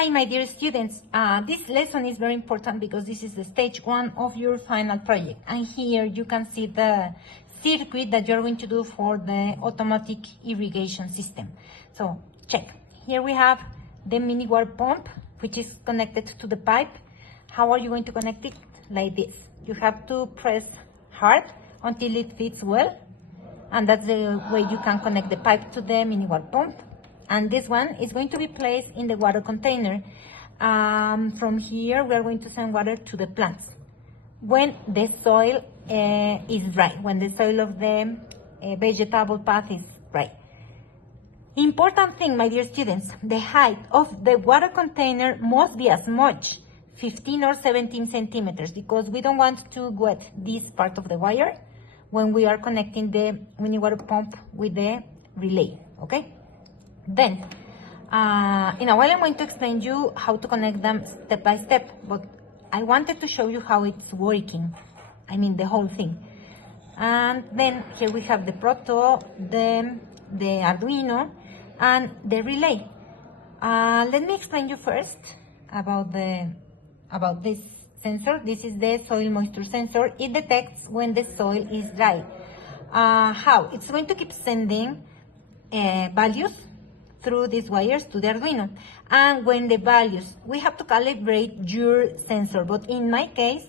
Hi, my dear students. This lesson is very important because this is the stage 1 of your final project. And here you can see the circuit that you're going to do for the automatic irrigation system. So check. Here we have the mini water pump, which is connected to the pipe. How are you going to connect it? Like this. You have to press hard until it fits well. And that's the way you can connect the pipe to the mini water pump. And this one is going to be placed in the water container. From here, we are going to send water to the plants when the soil is dry, when the soil of the vegetable path is dry. Important thing, my dear students, the height of the water container must be as much, 15 or 17 centimeters, because we don't want to wet this part of the wire when we are connecting the mini water pump with the relay, okay? Then, in a while I'm going to explain you how to connect them step by step, but I wanted to show you how it's working. I mean, the whole thing. And then here we have the proto, the Arduino, and the relay. Let me explain you first about this sensor. This is the soil moisture sensor. It detects when the soil is dry. How? It's going to keep sending values through these wires to the Arduino. And when the values, we have to calibrate your sensor, but in my case,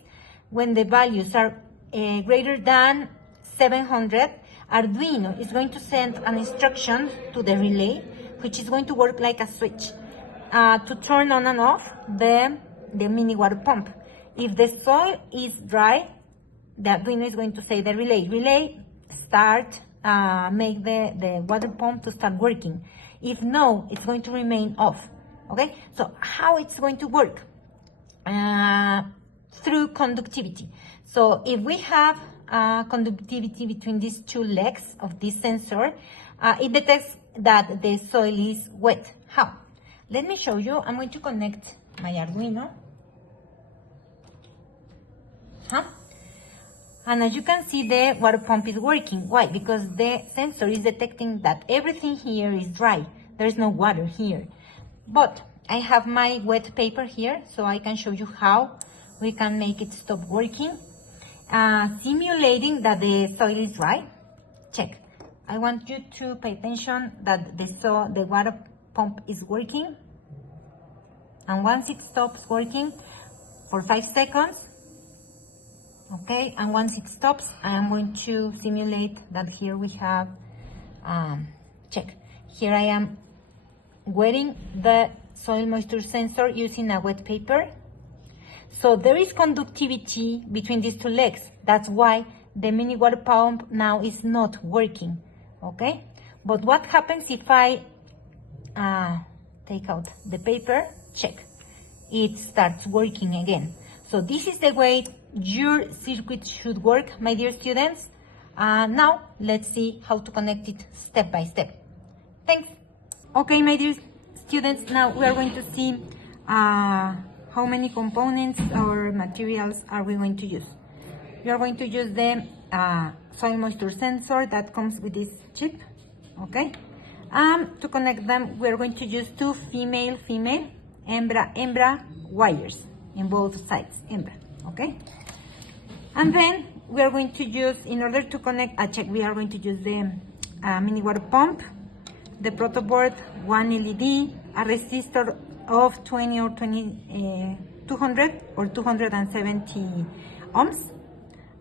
when the values are greater than 700, Arduino is going to send an instruction to the relay, which is going to work like a switch to turn on and off the mini water pump. If the soil is dry, the Arduino is going to say the relay start, make the water pump to start working. If no, it's going to remain off, okay? So how it's going to work? Through conductivity. So if we have conductivity between these two legs of this sensor, it detects that the soil is wet. How? Let me show you. I'm going to connect my Arduino. And as you can see, the water pump is working. Why? Because the sensor is detecting that everything here is dry. There's no water here. But I have my wet paper here, so I can show you how we can make it stop working. Simulating that the soil is dry. Check. I want you to pay attention that the water pump is working. And once it stops working for 5 seconds, okay, and once it stops, I am going to simulate that here we have, check. Here I am wetting the soil moisture sensor using a wet paper. So there is conductivity between these two legs. That's why the mini water pump now is not working, okay? But what happens if I take out the paper? Check. It starts working again. So this is the way your circuit should work, my dear students. Now, let's see how to connect it step by step. Thanks. Okay, my dear students, now we are going to see how many components or materials are we going to use. We are going to use the soil moisture sensor that comes with this chip, okay? To connect them, we are going to use 2 female hembra wires in both sides, hembra, okay? And then we are going to use, in order to connect, we are going to use the mini water pump, the proto board, 1 LED, a resistor of 200 or 270 ohms,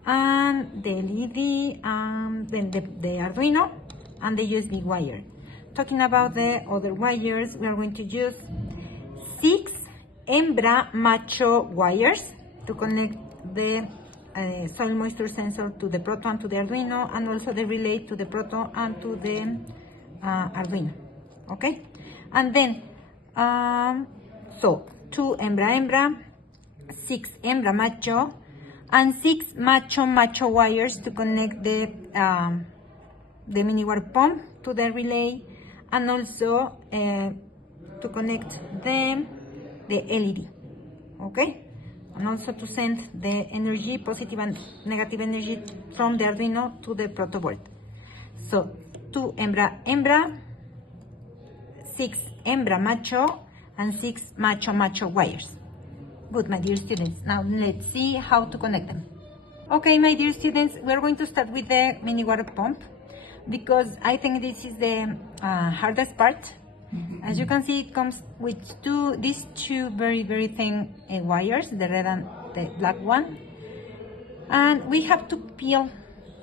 and the LED, then the Arduino, and the USB wire. Talking about the other wires, we are going to use 6 hembra macho wires to connect the soil moisture sensor to the proto and to the Arduino, and also the relay to the proto and to the Arduino, okay? And then, so 2 hembra, 6 hembra macho, and 6 macho wires to connect the mini water pump to the relay, and also to connect the LED, okay? And also to send the energy, positive and negative energy from the Arduino to the proto board. So 2 hembra, 6 hembra macho, and 6 macho wires. Good, my dear students. Now let's see how to connect them. Okay, my dear students, we're going to start with the mini water pump because I think this is the hardest part. As you can see, it comes with these two very thin wires, the red and the black one. And we have to peel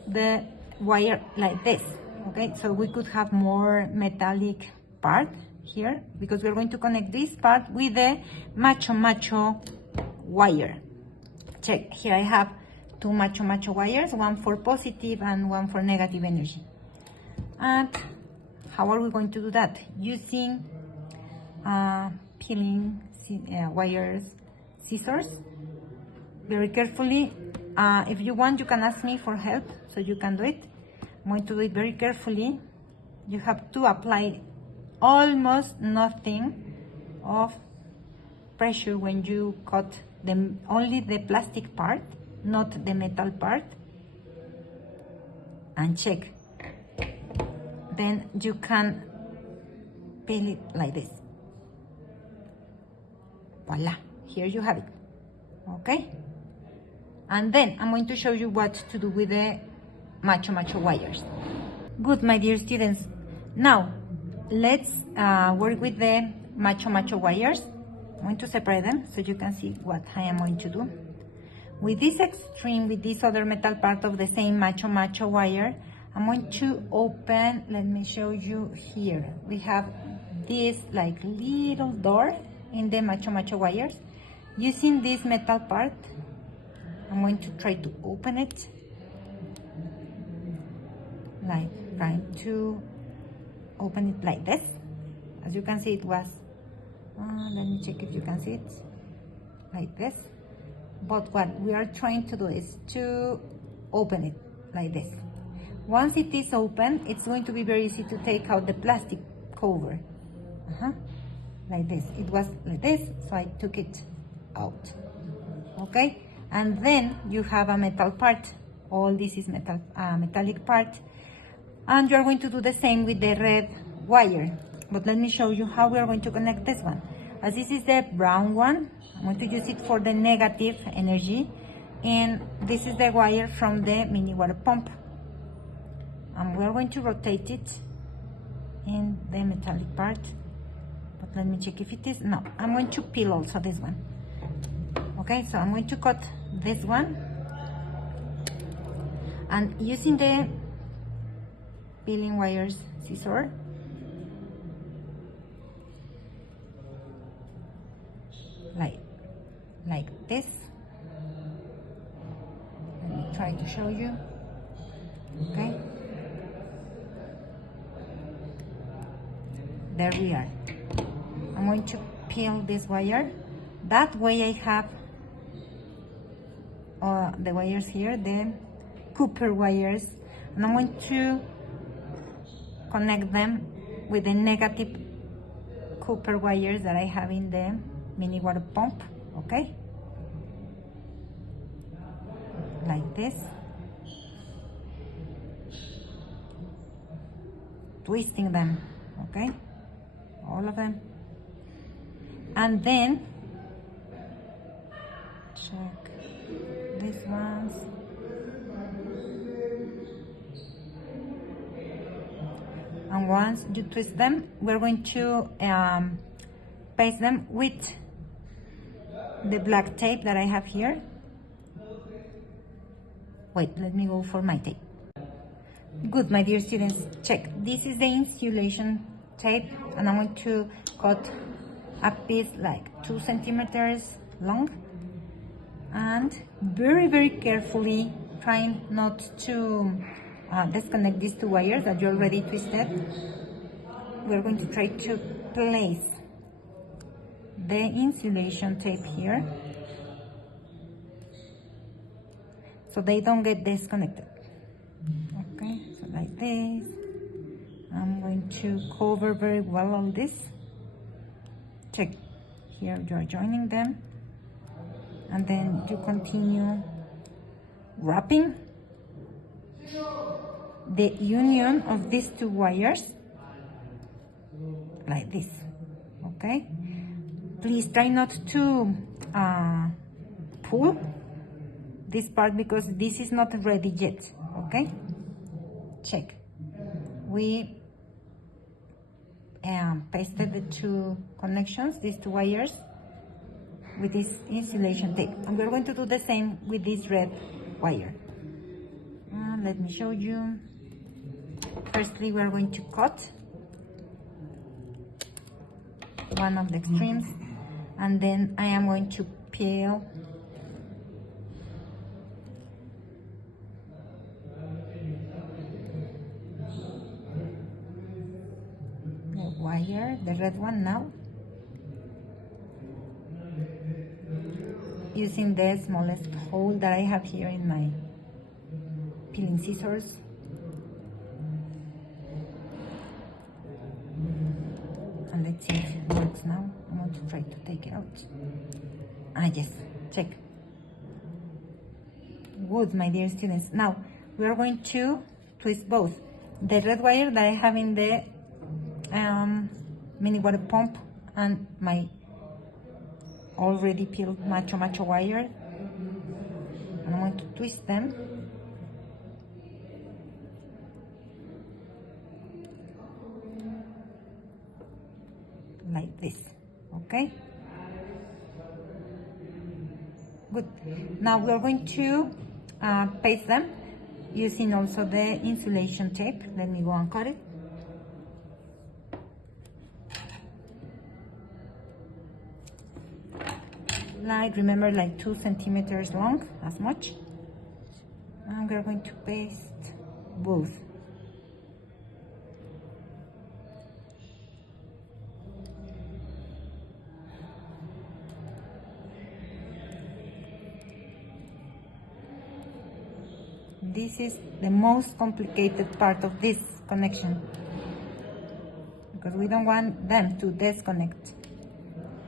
the wire like this, okay? So we could have more metallic part here because we're going to connect this part with the macho wire. Check, here I have two macho wires, one for positive and one for negative energy. And how are we going to do that? Using peeling wires, scissors, very carefully. If you want, you can ask me for help, so you can do it. I'm going to do it very carefully. You have to apply almost nothing of pressure when you cut only the plastic part, not the metal part. And check. Then you can peel it like this. Voila, here you have it. Okay? And then I'm going to show you what to do with the macho wires. Good, my dear students. Now, let's work with the macho wires. I'm going to separate them so you can see what I am going to do. With this extreme, with this other metal part of the same macho wire, I'm going to open, let me show you here. We have this like little door in the macho wires. Using this metal part, I'm going to try to open it, like trying to open it like this. As you can see, it was, let me check if you can see it, like this. But what we are trying to do is to open it like this. Once it is open, it's going to be very easy to take out the plastic cover. Like this. It was like this, so I took it out. Okay? And then you have a metal part. All this is metallic part. And you're going to do the same with the red wire. But let me show you how we are going to connect this one. As this is the brown one, I'm going to use it for the negative energy. And this is the wire from the mini water pump. And we're going to rotate it in the metallic part. But let me check if it is. No, I'm going to peel also this one. Okay, so I'm going to cut this one. And using the peeling wires scissor, like this. Let me try to show you. Okay. There we are. I'm going to peel this wire. That way I have the wires here, the copper wires, and I'm going to connect them with the negative copper wires that I have in the mini water pump. Okay, like this, twisting them. Okay, all of them, and then check these ones. And once you twist them, we're going to paste them with the black tape that I have here. Wait, let me go for my tape. Good, my dear students, check. This is the insulation tape, and I'm going to cut a piece like 2 centimeters long, and very carefully, trying not to disconnect these 2 wires that you already twisted. We're going to try to place the insulation tape here so they don't get disconnected. Okay, so like this. I'm going to cover very well all this. Check, here you are joining them, and then you continue wrapping the union of these 2 wires like this. Okay, please try not to pull this part because this is not ready yet. Okay, check. We pasted the two connections, these two wires, with this insulation tape, and we're going to do the same with this red wire. Let me show you. Firstly, we're going to cut one of the extremes, and then I am going to peel the wire, the red one now, using the smallest hole that I have here in my peeling scissors. And let's see if it works now. I'm going to try to take it out. Yes, check. Good, my dear students. Now we are going to twist both the red wire that I have in the mini water pump and my already peeled macho wire, and I'm going to twist them like this. Okay, good. Now we are going to paste them using also the insulation tape. Let me go and cut it. Remember, like 2 centimeters long, as much. And we're going to paste both. This is the most complicated part of this connection, because we don't want them to disconnect.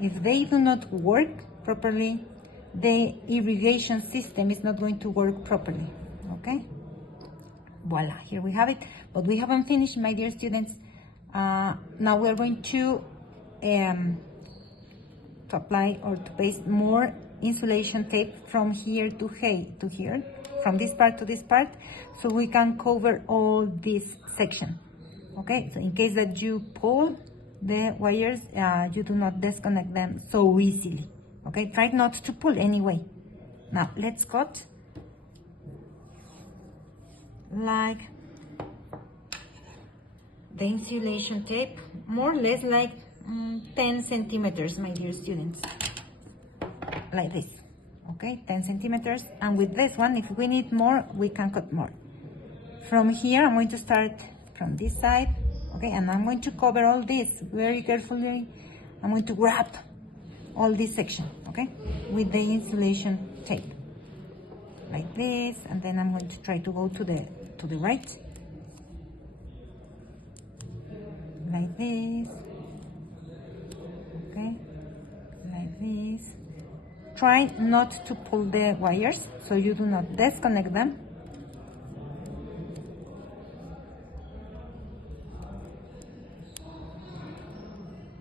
If they do not work properly, the irrigation system is not going to work properly. Okay, voila, here we have it. But we haven't finished, my dear students. Now we're going to apply or to paste more insulation tape from here to here, from this part to this part, so we can cover all this section. Okay, so in case that you pull the wires, you do not disconnect them so easily. Okay, try not to pull anyway. Now let's cut like the insulation tape, more or less like 10 centimeters, my dear students, like this. Okay, 10 centimeters, and with this one, if we need more, we can cut more. From here, I'm going to start from this side. Okay, and I'm going to cover all this very carefully. I'm going to wrap all this section, okay, with the insulation tape, like this, and then I'm going to try to go to the right, like this, okay, like this. Try not to pull the wires so you do not disconnect them.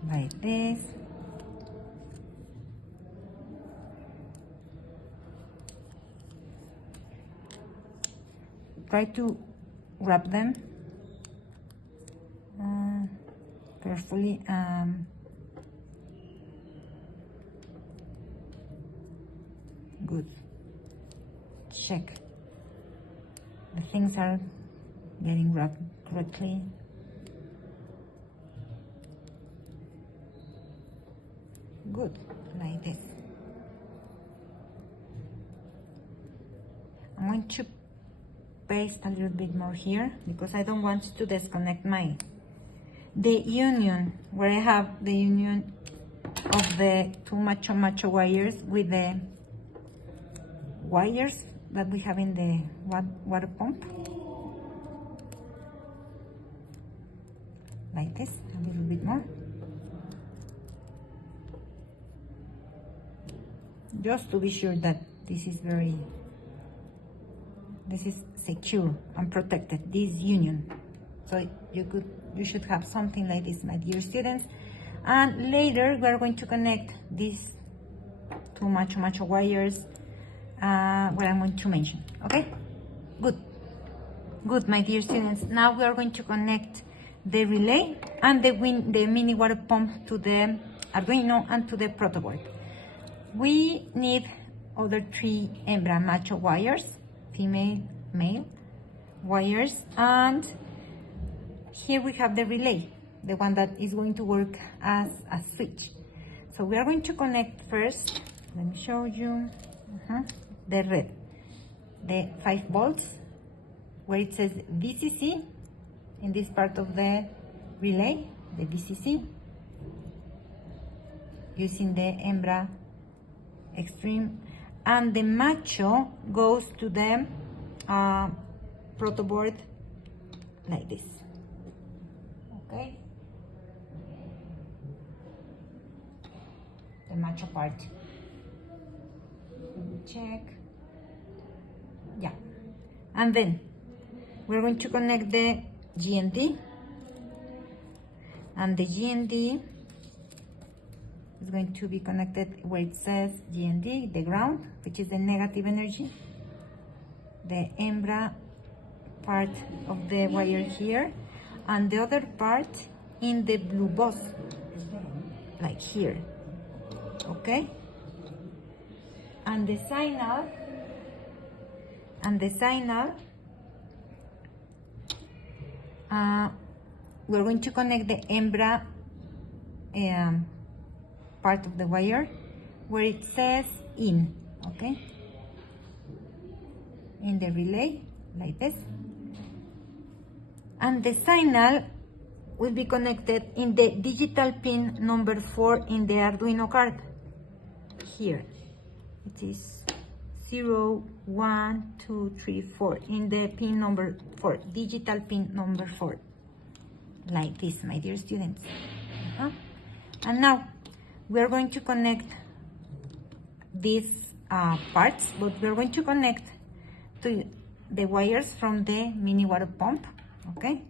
Like this. Try to wrap them carefully. Good. Check. The things are getting wrapped correctly. Good, like this. I'm going to paste a little bit more here because I don't want to disconnect the union, where I have the union of the two macho wires with the wires that we have in the water pump, like this, a little bit more, just to be sure that this is secure and protected, this union. So you should have something like this, my dear students. And later we are going to connect these two macho wires where I'm going to mention. Okay, good, my dear students. Now we are going to connect the relay and the mini water pump to the Arduino and to the protoboard. We need other three hembra macho wires, female, male wires, and here we have the relay, the one that is going to work as a switch. So we are going to connect first, let me show you, the red, the 5 volts, where it says VCC, in this part of the relay, the VCC, using the hembra extreme, and the macho goes to the protoboard like this. Okay, the macho part. Let me check. Yeah, and then we're going to connect the GND, and the GND is going to be connected where it says GND, the ground, which is the negative energy, the hembra part of the wire here, and the other part in the blue bus, like here. Okay, and the signal we're going to connect the hembra part of the wire where it says in. Okay, in the relay like this, and the signal will be connected in the digital pin number 4 in the Arduino card. Here it is 0, 1, 2, 3, 4 in the pin number 4, digital pin number 4, like this, my dear students. And now we are going to connect these parts, but we're going to connect to the wires from the mini water pump. Okay,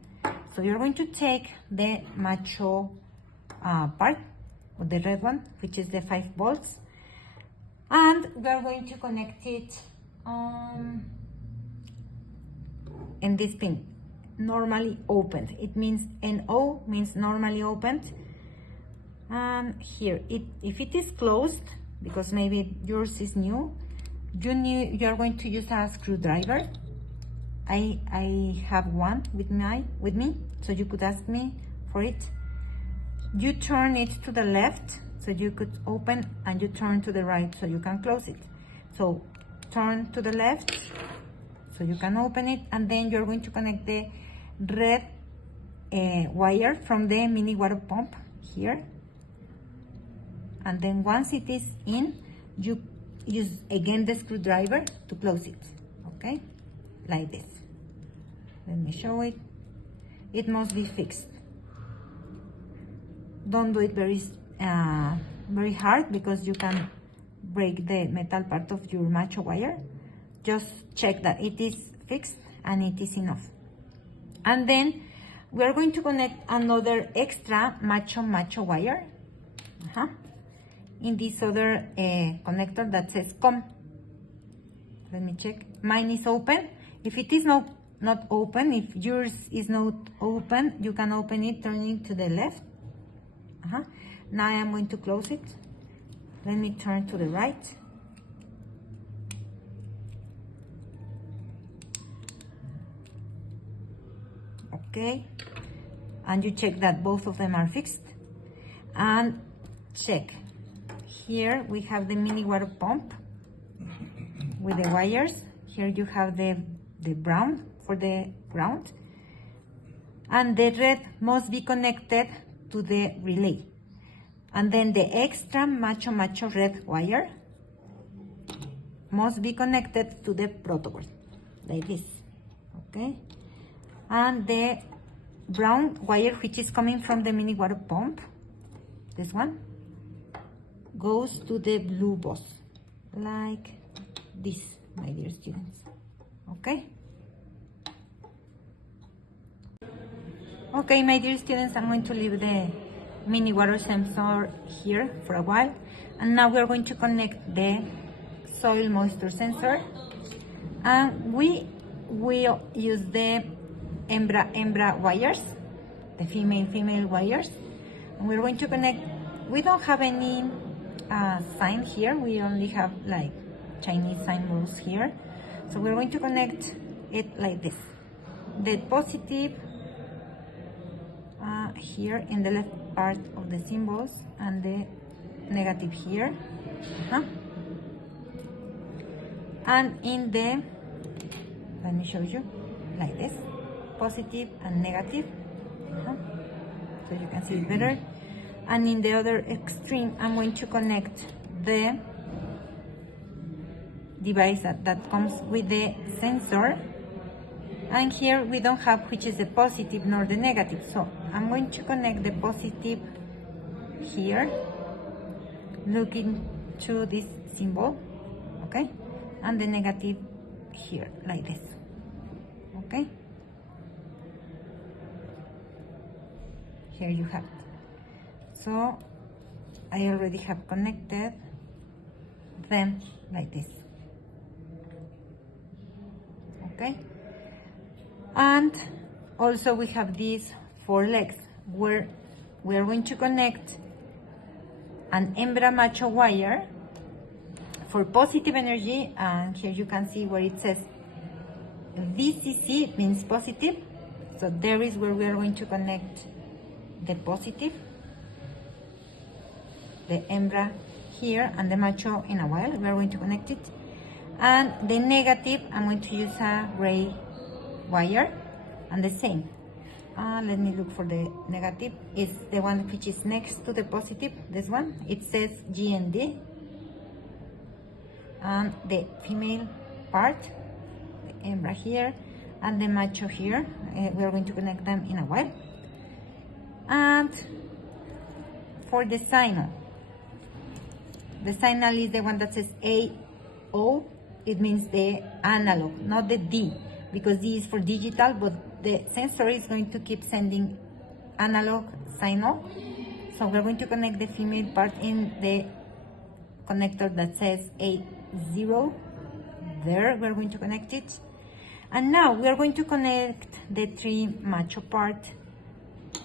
so you're going to take the macho part, or the red one, which is the 5 volts, and we are going to connect it in this pin, normally opened. It means NO means normally opened. And here, if it is closed, because maybe yours is new, you are going to use a screwdriver. I have one with me, so you could ask me for it. You turn it to the left, so you could open, and you turn to the right, so you can close it. So turn to the left, so you can open it, and then you're going to connect the red wire from the mini water pump here. And then once it is in, you use again the screwdriver to close it. Okay, like this. Let me show it. It must be fixed. Don't do it very hard, because you can break the metal part of your macho wire. Just check that it is fixed and it is enough. And then we are going to connect another extra macho wire in this other connector that says COM. Let me check. Mine is open. If it is not open, if yours is not open, you can open it turning to the left. Now I am going to close it. Let me turn to the right. Okay, and you check that both of them are fixed, and check. Here we have the mini water pump with the wires. Here you have the brown for the ground, and the red must be connected to the relay, and then the extra macho red wire must be connected to the protoboard like this. Okay, and the brown wire, which is coming from the mini water pump, this one, goes to the blue bus like this, my dear students. Okay, my dear students, I'm going to leave mini water sensor here for a while, and now we are going to connect the soil moisture sensor, and we will use the hembra wires, the female wires, and we're going to connect. We don't have any sign here, we only have like Chinese sign rules here, so we're going to connect it like this. The positive here in the left part of the symbols, and the negative here, and in the, let me show you, like this, positive and negative, so you can see it better. And in the other extreme, I'm going to connect the device that comes with the sensor, and here we don't have which is the positive nor the negative, so I'm going to connect the positive here, looking to this symbol, okay, and the negative here, like this, okay. Here you have it. So I already have connected them like this, okay. And also we have these 4 legs where we are going to connect an hembra macho wire for positive energy, and here you can see where it says VCC, means positive, so there is where we are going to connect the positive, the hembra here, and the macho in a while we are going to connect it. And the negative, I'm going to use a gray wire, and the same. Let me look for the negative. It's the one which is next to the positive, this one. It says GND. And the female part, the hembra here, and the macho here. We are going to connect them in a while. And for the signal is the one that says AO. It means the analog, not the D, because D is for digital, but the sensor is going to keep sending analog signal. So we're going to connect the female part in the connector that says A0. There, we're going to connect it. And now we are going to connect the 3 macho part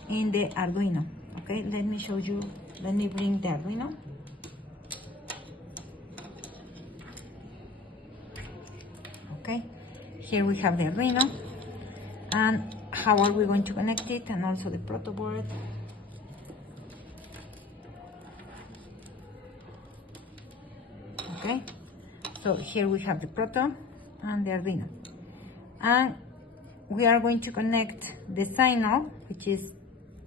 in the Arduino. Okay, let me show you. Let me bring the Arduino. Okay, here we have the Arduino, and how are we going to connect it, and also the proto board. Okay, so here we have the proto and the Arduino, and we are going to connect the signal, which is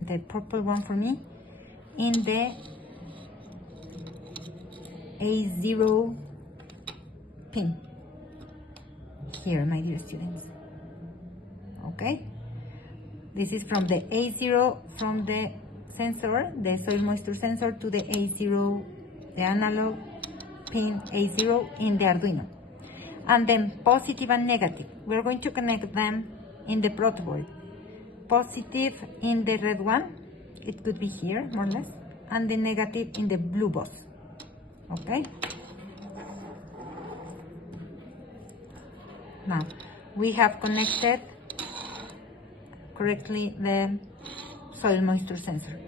the purple one for me, in the A0 pin here, my dear students. Okay, this is from the A0, from the sensor, the soil moisture sensor, to the A0, the analog pin A0 in the Arduino. And then positive and negative, we're going to connect them in the proto board. Positive in the red one, it could be here more or less, and the negative in the blue box. Okay, now we have connected correctly the soil moisture sensor.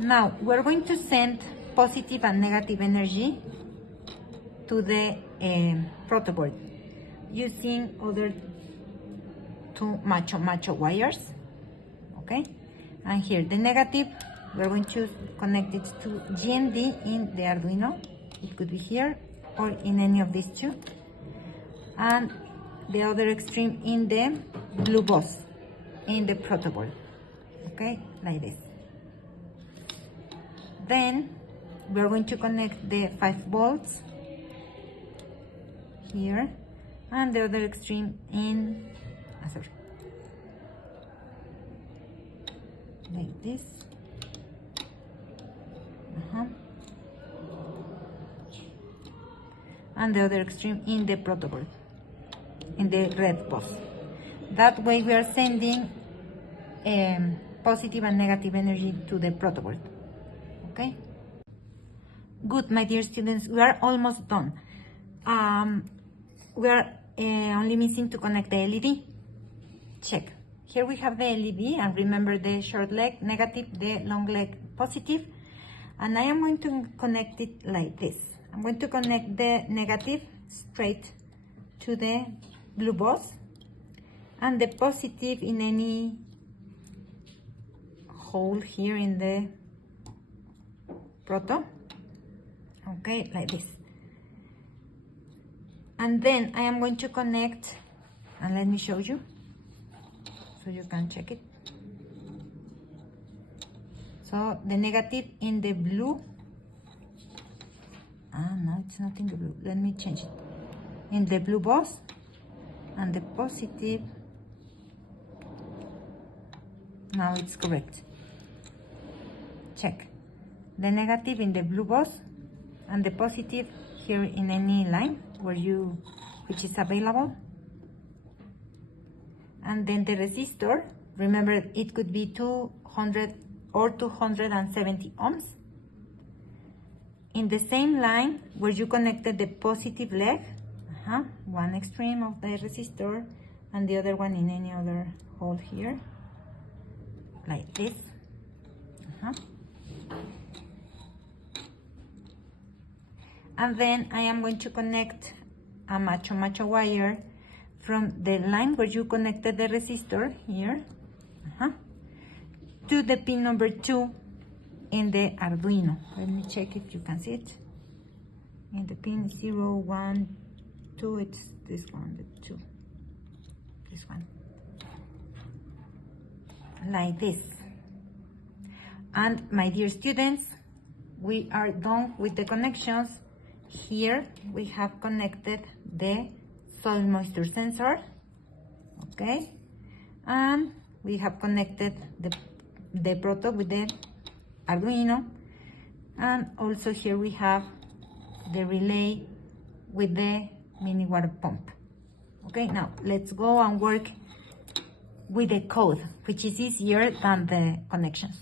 Now we're going to send positive and negative energy to the proto board using other 2 macho wires. Okay, and here the negative, we're going to connect it to GND in the Arduino. It could be here or in any of these 2, and the other extreme in the blue box in the proto board. Okay, like this. Then we're going to connect the 5 volts here, and the other extreme in like this. And the other extreme in the proto board, in the red box. That way we are sending positive and negative energy to the proto board. Okay. Good, my dear students, we are almost done. We are only missing to connect the LED. Check. Here we have the LED, and remember the short leg negative, the long leg positive. And I am going to connect it like this. I'm going to connect the negative straight to the blue boss, and the positive in any hole here in the proto. Okay, like this. And then I am going to connect, and let me show you so you can check it. So the negative in the blue, no, it's not in the blue, let me change it, in the blue boss, and the positive, now it's correct. Check. The negative in the blue boss, and the positive here in any line which is available. And then the resistor, remember it could be 200 or 270 ohms. In the same line where you connected the positive leg, one extreme of the resistor and the other one in any other hole here, like this. And then I am going to connect a macho wire from the line where you connected the resistor here to the pin number 2 in the Arduino. Let me check if you can see it. In the pin 0, 1, 2, it's this one, the 2. This one. Like this. And my dear students, we are done with the connections. Here we have connected the soil moisture sensor, okay, and we have connected the proto with the Arduino, and also here we have the relay with the mini water pump. Okay, now let's go and work with the code, which is easier than the connections.